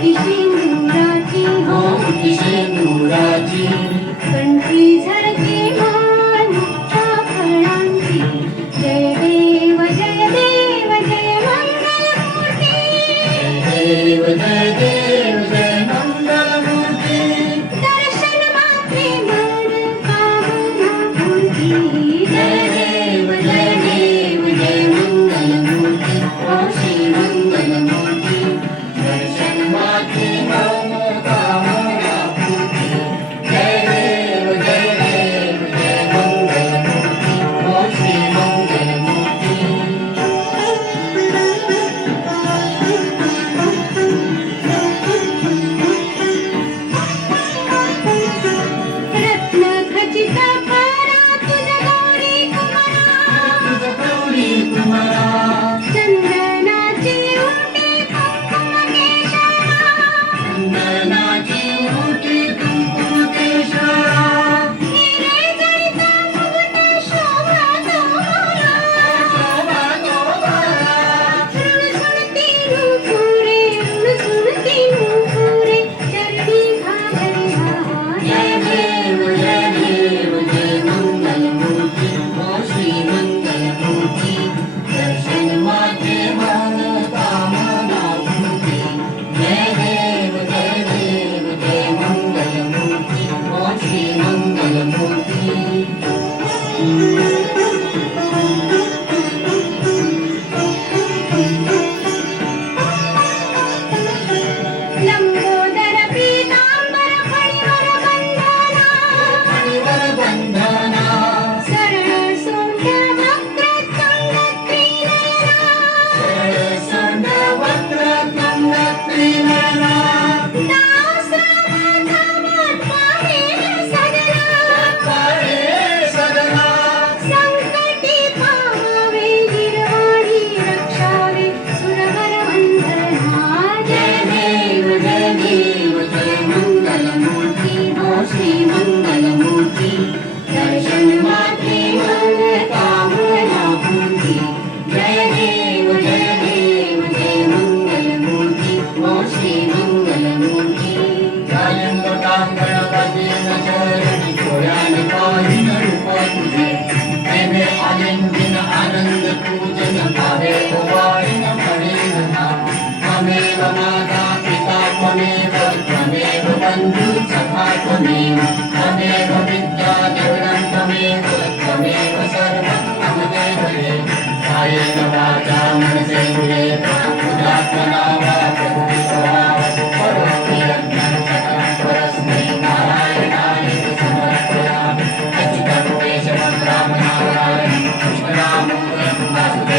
मुठी शेंदुराची हो मुठी शेंदुराची कंठी झळके मान मुठ्या फळांची जय देव जय देव जय मंगलमूर्ती देव जय देव जय मंगलमूर्ती दर्शन मात्रे मन कामना पूर्ती जय देव जय देव जय मंगलमूर्ती ओ श्री मंगलमूर्ती दर्शन मात्रे मन कामना पूर्ती जय देव जय देव जय मंगलमूर्ती ओ श्री मंगलमूर्ती रत्न खचित करा तुझ गौरी कुमारा गौरी कुमारा चंदनाची उंटी कुंकुम केशरा चंदनाची मोठी कुंकुम केशरा हिरे जडित मुकुट शोभा तोरा शोभा तोरा ऋण सुनती नूपुरे चरणी घागरी जय देव जय मंगलमूर्ती ओ श्री मंगलमूर्ती दर्शन मात्रे मन कामना पूर्ती जय देव जय मंगलमूर्ती ओ श्री मंगलमूर्ती लंबोदर पीतांबर फणीवर बंधना फणीवर बंधना सरळ सोंड वक्रतुंड त्रिनयना सोंड वक्र तुंड त्रिनयना दासरामाचा पाहे सदना संकटी पावे गिरवाणी रक्षावे सुरवर वंदना जय देव जय मंगलमूर्ती ओ श्री मंगलमूर्ती दर्शन मात्रे मन कामना पूर्ती जय देव जय मंगलमूर्ती ओ श्री मंगलमूर्ती कालिंदकां गणपतीन चरणी डोळ्यान पाहिन रूप तुझे प्रेमे आलिंगन आनंद पूजन भावे ओवाळीन म्हणेन नाम त्वमेव माता पिता त्वमेव बंधू सखा त्वमेव विद्या देवनं त्वमेव सर्वं मम देवये कायेन वाचा मनसेन्द्रियेण बुद्ध्यात्मना वा प्रकृति स्वभावात् करोमि यज्ञं सकलं परस्मै नारायणाय समर्पयामि अच्युतं केशवं रामनारायणं कृष्णरामं वासुदेवं